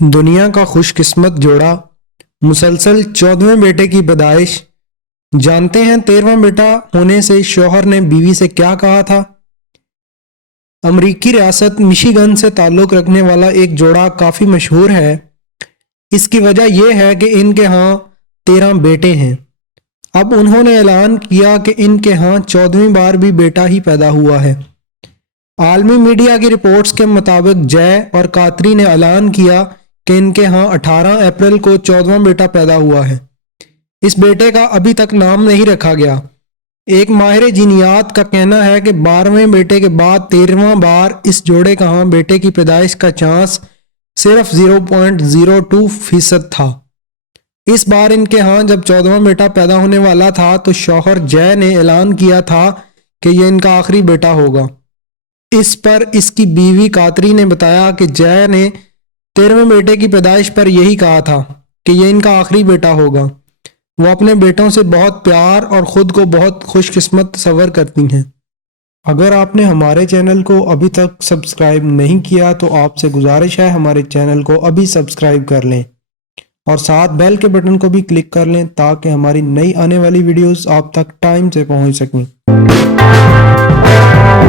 دنیا کا خوش قسمت جوڑا مسلسل 14ویں بیٹے کی پیدائش۔ جانتے ہیں 13واں بیٹا ہونے سے شوہر نے بیوی سے کیا کہا تھا؟ امریکی ریاست مشیگن سے تعلق رکھنے والا ایک جوڑا کافی مشہور ہے۔ اس کی وجہ یہ ہے کہ ان کے ہاں 13 بیٹے ہیں۔ اب انہوں نے اعلان کیا کہ ان کے ہاں 14ویں بار بھی بیٹا ہی پیدا ہوا ہے۔ عالمی میڈیا کی رپورٹس کے مطابق جے اور کاتری نے اعلان کیا کہ ان کے ہاں 18 اپریل کو 14واں بیٹا پیدا ہوا ہے۔ اس بیٹے کا ابھی تک نام نہیں رکھا گیا۔ ایک ماہر جینیات کا کہنا ہے کہ 12ویں بیٹے کے بعد 13واں بار اس جوڑے کا ہاں بیٹے کی پیدائش کا چانس صرف 0.02% تھا۔ اس بار ان کے ہاں جب 14واں بیٹا پیدا ہونے والا تھا تو شوہر جے نے اعلان کیا تھا کہ یہ ان کا آخری بیٹا ہوگا۔ اس پر اس کی بیوی کاتری نے بتایا کہ جے نے 13ویں بیٹے کی پیدائش پر یہی کہا تھا کہ یہ ان کا آخری بیٹا ہوگا۔ وہ اپنے بیٹوں سے بہت پیار اور خود کو بہت خوش قسمت تصور کرتی ہیں۔ اگر آپ نے ہمارے چینل کو ابھی تک سبسکرائب نہیں کیا تو آپ سے گزارش ہے ہمارے چینل کو ابھی سبسکرائب کر لیں اور ساتھ بیل کے بٹن کو بھی کلک کر لیں تاکہ ہماری نئی آنے والی ویڈیوز آپ تک ٹائم سے پہنچ سکیں۔